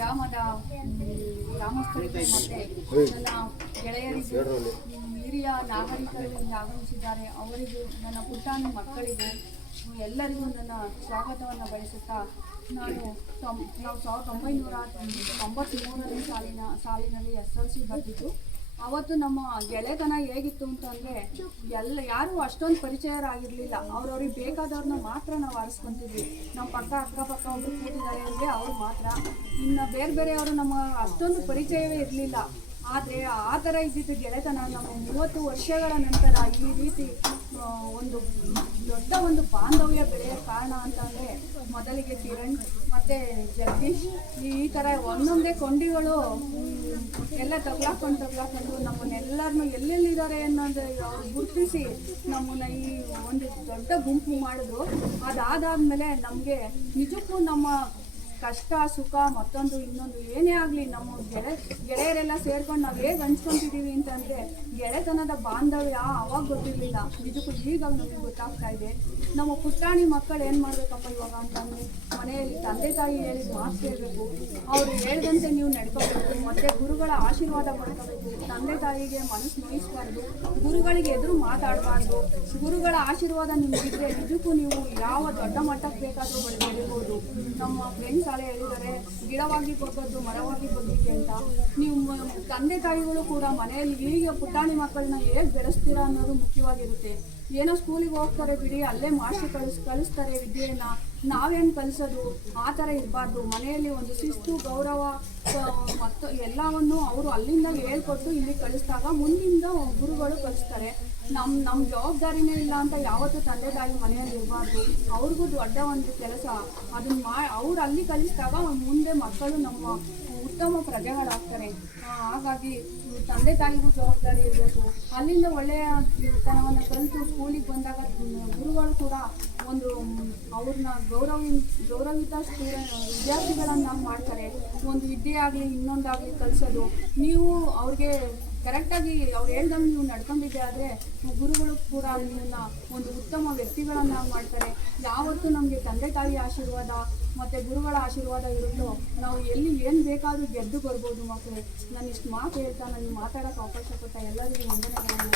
ಗ್ರಾಮದ ಗ್ರಾಮಸ್ಥರಿಗೆ ಮತ್ತು ನನ್ನ ಗೆಳೆಯರಿಗೆ, ಹಿರಿಯ ನಾಗರಿಕರು ಇಲ್ಲಿ ಆಗಮಿಸಿದ್ದಾರೆ, ಅವರಿಗೂ ನನ್ನ ಪುಟಾಣಿ ಮಕ್ಕಳಿಗೂ ಎಲ್ಲರಿಗೂ ನನ್ನ ಸ್ವಾಗತವನ್ನು ಬಯಸುತ್ತಾ ನಾವು 1993ನೇ ಸಾಲಿನಲ್ಲಿ SLC ಬರ್ತಿದ್ದು. ಅವತ್ತು ನಮ್ಮ ಗೆಳೆತನ ಹೇಗಿತ್ತು ಅಂತಂದರೆ ಯಾರೂ ಅಷ್ಟೊಂದು ಪರಿಚಯರಾಗಿರಲಿಲ್ಲ. ಅವ್ರವ್ರಿಗೆ ಬೇಕಾದವ್ರನ್ನ ಮಾತ್ರ ನಾವು ಆರಿಸ್ಕೊತಿದ್ವಿ. ನಮ್ಮ ಅಕ್ಕಪಕ್ಕ ಒಬ್ಬರು ಕೂತಿದ್ದಾರೆ ಅಂದರೆ ಅವ್ರು ಮಾತ್ರ, ಇನ್ನು ಬೇರೆಯವರು ನಮ್ಮ ಅಷ್ಟೊಂದು ಪರಿಚಯವೇ ಇರಲಿಲ್ಲ. ಆದರೆ ಆ ಥರ ಇದ್ದಿದ್ದು ಗೆಳೆತನ ನಮ್ಮ 30 ವರ್ಷಗಳ ನಂತರ ಈ ರೀತಿ ಒಂದು ಬಾಂಧವ್ಯ ಬೆಳೆಯೋ ಕಾರಣ ಅಂತಂದರೆ ಮೊದಲಿಗೆ ಕಿರಣ್ ಮತ್ತು ಜಗದೀಶ್ ಈ ಥರ ಒಂದೊಂದೇ ಕೊಂಡಿಗಳು ಎಲ್ಲ ತಗ್ಲಾಕೊಂಡು ನಮ್ಮನ್ನೆಲ್ಲರನ್ನೂ ಎಲ್ಲೆಲ್ಲಿದ್ದಾರೆ ಅನ್ನೋದು ಅವ್ರು ಗುರುತಿಸಿ ನಮ್ಮನ್ನು ಈ ಒಂದು ದೊಡ್ಡ ಗುಂಪು ಮಾಡಿದ್ರು. ಅದಾದಮೇಲೆ ನಮಗೆ ನಿಜಕ್ಕೂ ನಮ್ಮ ಕಷ್ಟ ಸುಖ ಮತ್ತೊಂದು ಇನ್ನೊಂದು ಏನೇ ಆಗಲಿ ನಮ್ಮ ಗೆಳೆಯರೆಲ್ಲ ಸೇರ್ಕೊಂಡು ನಾವು ಹೇಗೆ ಹಂಚ್ಕೊತಿದ್ದೀವಿ ಅಂತಂದರೆ ಗೆಳೆತನದ ಬಾಂಧವ್ಯ ಅವಾಗ ಗೊತ್ತಿರಲಿಲ್ಲ. ನಿಜಕ್ಕೂ ಈಗ ನಮಗೆ ಗೊತ್ತಾಗ್ತಾ ಇದೆ. ನಮ್ಮ ಪುಟಾಣಿ ಮಕ್ಕಳು ಏನು ಮಾಡಬೇಕಪ್ಪ ಇವಾಗ ಅಂತಂದರೆ ಮನೆಯಲ್ಲಿ ತಂದೆ ತಾಯಿ ಹೇಳಿದ ಮಾತು ಕೇಳಬೇಕು, ಅವರು ಹೇಳ್ದಂತೆ ನೀವು ನಡ್ಕೋಬೇಕು, ಮತ್ತು ಗುರುಗಳ ಆಶೀರ್ವಾದ ಮಾಡ್ಕೋಬೇಕು. ತಂದೆ ತಾಯಿಗೆ ಮನಸ್ಸು ನೋಯಿಸಬಾರ್ದು, ಗುರುಗಳಿಗೆ ಎದುರು ಮಾತಾಡಬಾರ್ದು. ಗುರುಗಳ ಆಶೀರ್ವಾದ ನಿಮಗಿದ್ರೆ ನಿಜಕ್ಕೂ ನೀವು ಯಾವ ದೊಡ್ಡ ಮಟ್ಟಕ್ಕೆ ಬೇಕಾದರೂ ಬೆಳಿಬೋದು. ನಮ್ಮ ಫ್ರೆಂಡ್ಸ್ ಶಾಲೆ ಹೇಳಿದ್ದಾರೆ, ಗಿಡವಾಗಿ ಬಗ್ಗದ್ದು ಮರವಾಗಿ ಬಗ್ಗಿಕೆ ಅಂತ. ನೀವು ತಂದೆ ತಾಯಿಗಳು ಕೂಡ ಮನೆಯಲ್ಲಿ ಹೀಗೆ ಪುಟಾಣಿ ಮಕ್ಕಳನ್ನ ಹೇಗೆ ಬೆಳೆಸ್ತೀರಾ ಅನ್ನೋದು ಮುಖ್ಯವಾಗಿರುತ್ತೆ. ಏನೋ ಸ್ಕೂಲಿಗೆ ಹೋಗ್ತಾರೆ ಬಿಡಿ, ಅಲ್ಲೇ ಮಾಸ್ಟ್ರು ಕಳಿಸ್ತಾರೆ ವಿದ್ಯೆಯನ್ನು, ನಾವೇನು ಕಲಿಸೋದು ಆ ಥರ ಇರಬಾರ್ದು. ಮನೆಯಲ್ಲಿ ಒಂದು ಶಿಸ್ತು ಗೌರವ ಮತ್ತು ಎಲ್ಲವನ್ನು ಅವರು ಅಲ್ಲಿಂದ ಹೇಳ್ಕೊಟ್ಟು ಇಲ್ಲಿ ಕಳಿಸಿದಾಗ ಮುಂದಿಂದ ಗುರುಗಳು ಕಲಿಸ್ತಾರೆ. ನಮ್ಮ ಜವಾಬ್ದಾರಿನೇ ಇಲ್ಲ ಅಂತ ಯಾವತ್ತೂ ತಂದೆ ತಾಯಿ ಮನೆಯಲ್ಲಿ ಇರಬಾರ್ದು. ಅವ್ರಿಗೂ ದೊಡ್ಡ ಒಂದು ಕೆಲಸ ಅದನ್ನು ಅವ್ರು ಅಲ್ಲಿ ಕಲಿಸಿದಾಗ ಮುಂದೆ ಮಕ್ಕಳು ನಮ್ಮ ಉತ್ತಮ ಪ್ರಜೆಗಳಾಗ್ತಾರೆ. ಹಾಗಾಗಿ ತಂದೆ ತಾಯಿಗೂ ಜವಾಬ್ದಾರಿ ಇರಬೇಕು. ಅಲ್ಲಿಂದ ಒಳ್ಳೆಯ ತನವನ್ನು ಕಲಿತು ಸ್ಕೂಲಿಗೆ ಬಂದಾಗ ಗುರುಗಳು ಕೂಡ ಅವ್ರನ್ನ ಗೌರವಿತ ವಿದ್ಯಾರ್ಥಿಗಳನ್ನಾಗಿ ಮಾಡ್ತಾರೆ. ಒಂದು ವಿದ್ಯೆ ಆಗಲಿ ಇನ್ನೊಂದಾಗಲಿ ಕಲಿಸೋದು, ನೀವು ಅವ್ರಿಗೆ ಕರೆಕ್ಟಾಗಿ ಅವ್ರು ಹೇಳ್ದಂಗೆ ನೀವು ನಡ್ಕೊಂಡಿದ್ದೆ ಆದರೆ ಗುರುಗಳು ಕೂಡ ನಿಮ್ಮನ್ನ ಒಂದು ಉತ್ತಮ ವ್ಯಕ್ತಿಗಳನ್ನಾಗಿ ಮಾಡ್ತಾರೆ. ಯಾವತ್ತೂ ನಮಗೆ ತಂದೆ ತಾಯಿ ಆಶೀರ್ವಾದ ಮತ್ತು ಗುರುಗಳ ಆಶೀರ್ವಾದ ಇರುತ್ತೋ ನಾವು ಎಲ್ಲಿ ಏನು ಬೇಕಾದರೂ ಗೆದ್ದು ಬರ್ಬೋದು ಮಕ್ಕಳು. ನಾನು ಇಷ್ಟು ಮಾತು ಹೇಳ್ತಾ ನನಗೆ ಮಾತಾಡೋಕ್ಕೆ ಅವಕಾಶ ಕೊಟ್ಟ ಎಲ್ಲರಿಗೂ ವಂದನೆಗಳನ್ನು.